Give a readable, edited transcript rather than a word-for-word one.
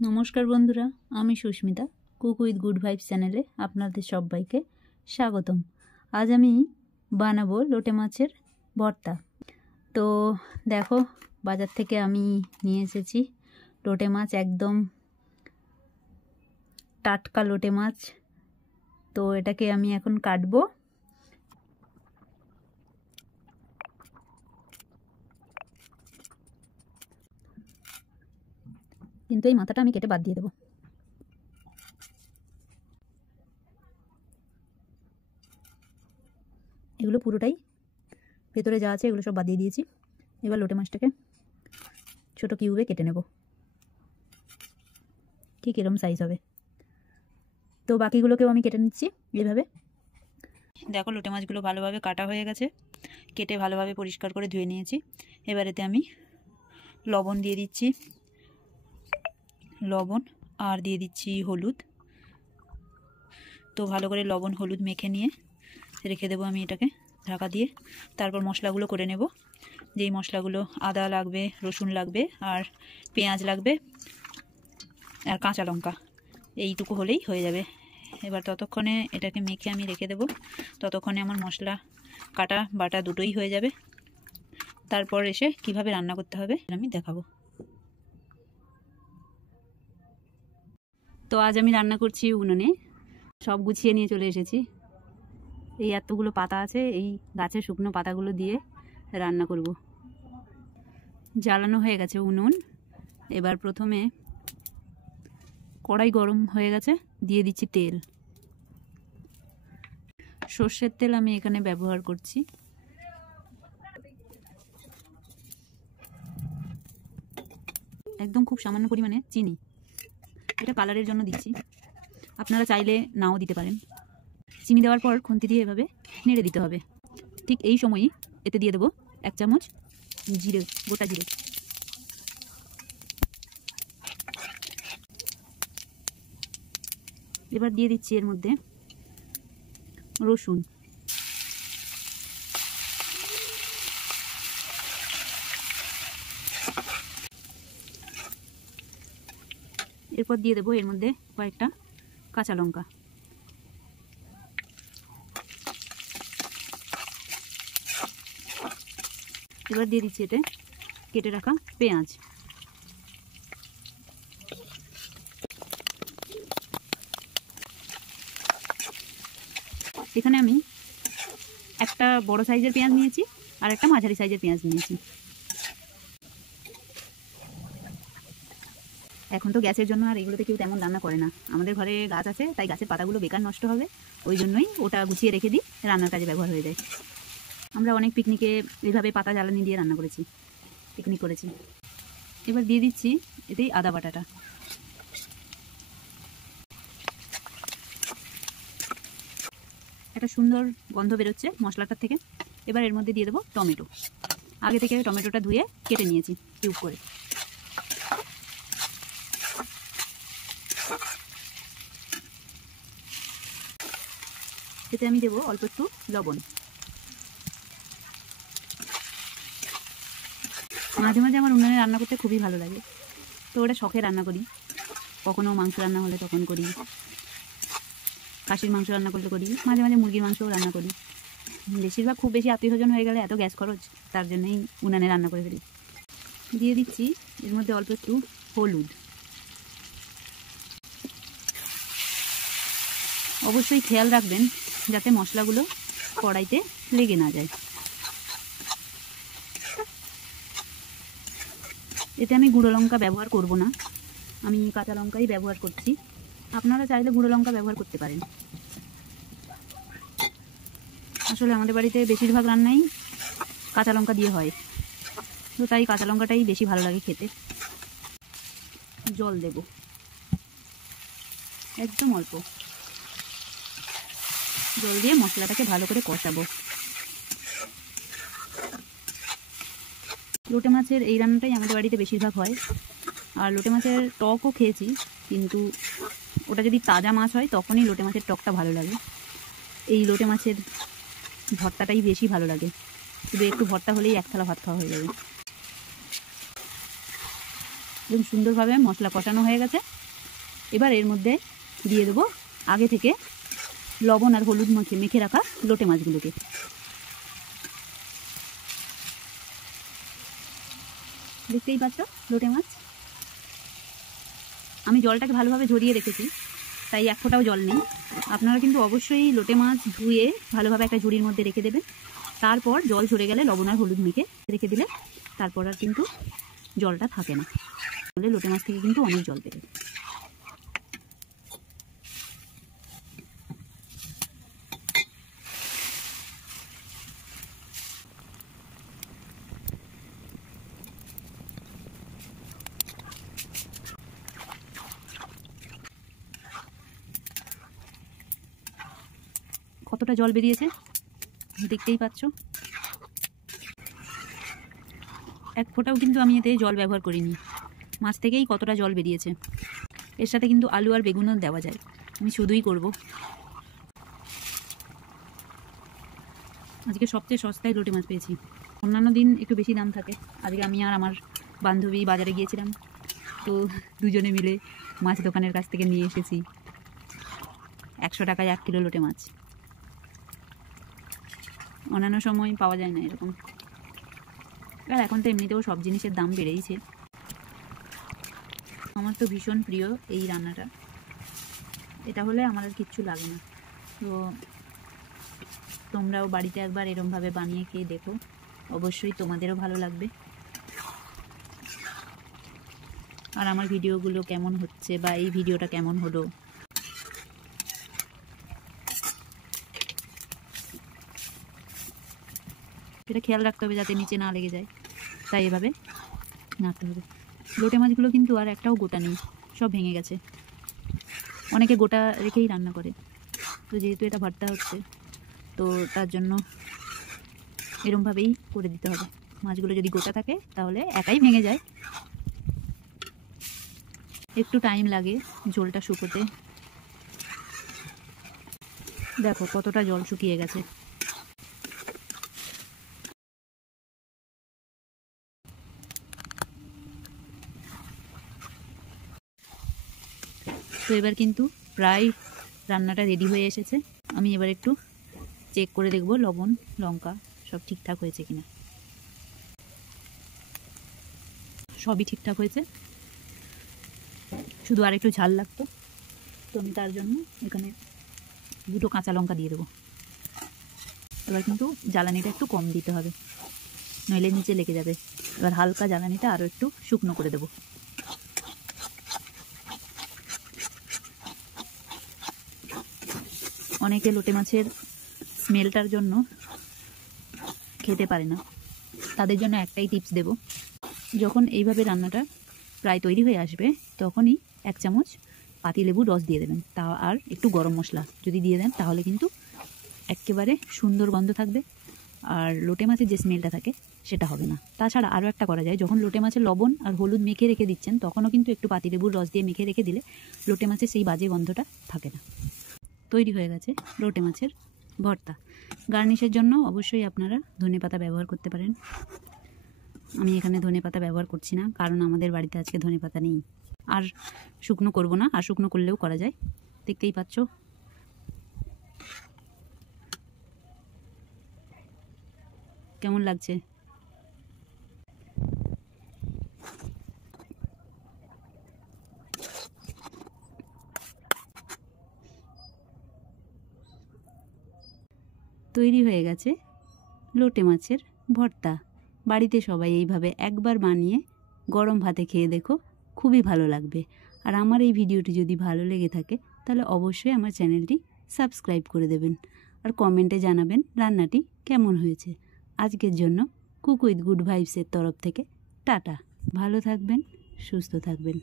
নমস্কার বন্ধুরা, আমি Susmita cook with good vibes চ্যানেলে আপনাদের সবাইকে স্বাগতম। আজ আমি বানাবো লোটে মাছের ভর্তা। তো দেখো, বাজার থেকে আমি নিয়ে এসেছি লোটে মাছ, একদম টাটকা লোটে মাছ। তো এটাকে আমি এখন কাটবো। কিন্তু এই মাথাটা আমি কেটে বাদ দিয়ে দেবো। এগুলো পুরোটাই ভেতরে যা আছে এগুলো সব বাদ দিয়ে দিয়েছি। এবার লোটে মাছটাকে ছোটো কিউবে কেটে নেব, ঠিক এরকম সাইজ হবে। তো বাকিগুলোকেও আমি কেটে নিচ্ছি এইভাবে। দেখো, লোটে মাছগুলো ভালোভাবে কাটা হয়ে গেছে, কেটে ভালোভাবে পরিষ্কার করে ধুয়ে নিয়েছি। এবার এতে আমি লবণ দিয়ে দিচ্ছি, লবণ আর দিয়ে দিচ্ছি হলুদ। তো ভালো করে লবণ হলুদ মেখে নিয়ে রেখে দেবো আমি এটাকে ঢাকা দিয়ে। তারপর মশলাগুলো করে নেব। যেই মশলাগুলো, আদা লাগবে, রসুন লাগবে, আর পেঁয়াজ লাগবে, আর কাঁচা লঙ্কা, এইটুকু হলেই হয়ে যাবে। এবার ততক্ষণে এটাকে মেখে আমি রেখে দেব। ততক্ষণে আমার মশলা কাটা বাটা দুটোই হয়ে যাবে। তারপর এসে কিভাবে রান্না করতে হবে আমি দেখাবো। তো আজ আমি রান্না করছি উনুনে। সব গুছিয়ে নিয়ে চলে এসেছি। এই এতগুলো পাতা আছে, এই গাছের শুকনো পাতাগুলো দিয়ে রান্না করব। জ্বালানো হয়ে গেছে উনুন। এবার প্রথমে কড়াই গরম হয়ে গেছে, দিয়ে দিচ্ছি তেল। সর্ষের তেল আমি এখানে ব্যবহার করছি। একদম খুব সামান্য পরিমাণে চিনি, এটা কালারের জন্য দিচ্ছি, আপনারা চাইলে নাও দিতে পারেন। চিনি দেওয়ার পর খুন্তি দিয়ে এভাবে নেড়ে দিতে হবে। ঠিক এই সময়ই এতে দিয়ে দেবো 1 চামচ জিরে, গোটা জিরে। এবার দিয়ে দিচ্ছি এর মধ্যে রসুন। এরপর দিয়ে দেবো এর মধ্যে কয়েকটা কাঁচা লঙ্কা। এবার দিয়ে দিচ্ছি এতে কেটে রাখা পেঁয়াজ। এখানে আমি একটা বড় সাইজের পেঁয়াজ নিয়েছি আর একটা মাঝারি সাইজের পেঁয়াজ নিয়েছি। এখন তো গ্যাসের জন্য আর এগুলোতে কেউ তেমন রান্না করে না। আমাদের ঘরে গাছ আছে, তাই গাছের পাতাগুলো বেকার নষ্ট হবে, ওই জন্যই ওটা গুছিয়ে রেখে দিই, রান্নার কাজে ব্যবহার হয়ে যায়। আমরা অনেক পিকনিকে এইভাবে পাতা জ্বালানি দিয়ে রান্না করেছি, পিকনিক করেছি। এবার দিয়ে দিচ্ছি এতেই আদা বাটাটা। একটা সুন্দর গন্ধ বেরোচ্ছে মশলাটার থেকে। এবার এর মধ্যে দিয়ে দেবো টমেটো। আগে থেকে টমেটোটা ধুয়ে কেটে নিয়েছি কিউব করে। এতে আমি দেবো অল্প একটু লবণ। মাঝে মাঝে আমার উনুনে রান্না করতে খুবই ভালো লাগে, তো ওটা শখে রান্না করি। কখনো মাংস রান্না হলে তখন করি, খাসির মাংস রান্না করলে করি, মাঝে মাঝে মুরগির মাংসও রান্না করি। বেশিরভাগ খুব বেশি আত্মীয় স্বজন হয়ে গেলে এত গ্যাস খরচ, তার জন্যই উনানে রান্না করে ফেলি। দিয়ে দিচ্ছি এর মধ্যে অল্প একটু হলুদ। অবশ্যই খেয়াল রাখবেন যাতে মশলাগুলো কড়াইতে লেগে না যায়। এতে আমি গুঁড়ো লঙ্কা ব্যবহার করব না, আমি কাঁচা লঙ্কাই ব্যবহার করছি। আপনারা চাইলে গুঁড়ো লঙ্কা ব্যবহার করতে পারেন। আসলে আমাদের বাড়িতে বেশিরভাগ রান্নাই কাঁচা লঙ্কা দিয়ে হয়, তো তাই কাঁচা লঙ্কাটাই বেশি ভালো লাগে খেতে। জল দেব একদম অল্প, জল দিয়ে মশলাটাকে ভালো করে কষাবো। লোটে মাছের এই রান্নাটাই আমাদের বাড়িতে বেশিরভাগ হয়। আর লোটে মাছের টকও খেয়েছি, কিন্তু ওটা যদি তাজা মাছ হয় তখনই লোটে মাছের টকটা ভালো লাগে। এই লোটে মাছের ভর্তাটাই বেশি ভালো লাগে, শুধু একটু ভর্তা হলেই 1 থালা ভাত খাওয়া হয়ে যাবে। একদম সুন্দরভাবে মশলা কষানো হয়ে গেছে। এবার এর মধ্যে দিয়ে দেবো আগে থেকে লবণ আর হলুদ মেখে রাখা লোটে মাছগুলোকে। দেখতেই পাচ্ছ লোটে মাছ। আমি জলটাকে ভালোভাবে ঝরিয়ে রেখেছি, তাই এক ফোঁটাও জল নেই। আপনারা কিন্তু অবশ্যই লোটে মাছ ধুয়ে ভালোভাবে একটা ঝুড়ির মধ্যে রেখে দেবেন। তারপর জল ঝরে গেলে লবণ আর হলুদ মেখে রেখে দিলে তারপর আর কিন্তু জলটা থাকে না। বলে লোটে মাছ থেকে কিন্তু অনেক জল বেরোয়। কতটা জল বেরিয়েছে দেখতেই পাচ্ছ। এক ফোঁটাও কিন্তু আমি এতে জল ব্যবহার করিনি, মাছ থেকেই কতটা জল বেরিয়েছে। এর সাথে কিন্তু আলু আর বেগুনও দেওয়া যায়, আমি শুধুই করব। আজকে সবচেয়ে সস্তায় লোটে মাছ পেয়েছি। অন্যান্য দিন একটু বেশি দাম থাকে। আজকে আমি আর আমার বান্ধবী বাজারে গিয়েছিলাম, তো দুজনে মিলে মাছ দোকানের কাছ থেকে নিয়ে এসেছি 100 টাকায় 1 কিলো লোটে মাছ। অন্যান্য সময় পাওয়া যায় না এরকম। আর এখন তো এমনিতেও সব জিনিসের দাম বেড়েইছে। আমার তো ভীষণ প্রিয় এই রান্নাটা, এটা হলে আমার আর কিচ্ছু লাগে না। তো তোমরাও বাড়িতে একবার এরমভাবে বানিয়ে খেয়ে দেখো, অবশ্যই তোমাদেরও ভালো লাগবে। আর আমার ভিডিওগুলো কেমন হচ্ছে বা এই ভিডিওটা কেমন হলো সেটা খেয়াল রাখতে হবে যাতে নিচে না লেগে যায়, তাই এভাবে নাড়তে হবে। লোটে মাছগুলো কিন্তু আর একটাও গোটা নেই, সব ভেঙে গেছে। অনেকে গোটা রেখেই রান্না করে, তো যেহেতু এটা ভর্তা হচ্ছে তো তার জন্য এরমভাবেই করে দিতে হবে। মাছগুলো যদি গোটা থাকে তাহলে একাই ভেঙে যায়, একটু টাইম লাগে ঝোলটা শুকোতে। দেখো কতটা জল শুকিয়ে গেছে। তো এবার কিন্তু প্রায় রান্নাটা রেডি হয়ে এসেছে। আমি এবার একটু চেক করে দেখব লবণ লঙ্কা সব ঠিকঠাক হয়েছে কিনা। সবই ঠিকঠাক হয়েছে, শুধু আর একটু ঝাল লাগতো, তো আমি তার জন্য এখানে 2টো কাঁচা লঙ্কা দিয়ে দেবো। এবার কিন্তু জ্বালানিটা একটু কম দিতে হবে, নইলে নিচে লেগে যাবে। এবার হালকা জ্বালানিটা আরও একটু শুকনো করে দেবো। অনেকে লোটে মাছের স্মেলটার জন্য খেতে পারে না, তাদের জন্য একটাই টিপস দেব। যখন এইভাবে রান্নাটা প্রায় তৈরি হয়ে আসবে তখনই 1 চামচ পাতিলেবুর রস দিয়ে দেবেন, তা আর একটু গরম মশলা যদি দিয়ে দেন তাহলে কিন্তু একেবারে সুন্দর গন্ধ থাকবে, আর লোটে মাছের যে স্মেলটা থাকে সেটা হবে না। তাছাড়া আরও একটা করা যায়, যখন লোটে মাছের লবণ আর হলুদ মেখে রেখে দিচ্ছেন তখনও কিন্তু একটু পাতিলেবুর রস দিয়ে মেখে রেখে দিলে লোটে মাছের সেই বাজে গন্ধটা থাকে না। তৈরি হয়ে গেছে লোটে মাছের ভর্তা। গার্নিশের জন্য অবশ্যই আপনারা ধনেপাতা ব্যবহার করতে পারেন। আমি এখানে ধনেপাতা ব্যবহার করছি না, কারণ আমাদের বাড়িতে আজকে ধনেপাতা নেই। আর শুকনো করব না, আর শুকনো করলেও করা যায়। দেখতেই পাচ্ছ কেমন লাগছে। তৈরি হয়ে গেছে লোটে মাছের ভর্তা। বাড়িতে সবাই এইভাবে একবার বানিয়ে গরম ভাতে খেয়ে দেখো, খুবই ভালো লাগবে। আর আমার এই ভিডিওটি যদি ভালো লেগে থাকে তাহলে অবশ্যই আমার চ্যানেলটি সাবস্ক্রাইব করে দেবেন, আর কমেন্টে জানাবেন রান্নাটি কেমন হয়েছে। আজকের জন্য কুক উইথ গুড ভাইবসের তরফ থেকে টাটা। ভালো থাকবেন, সুস্থ থাকবেন।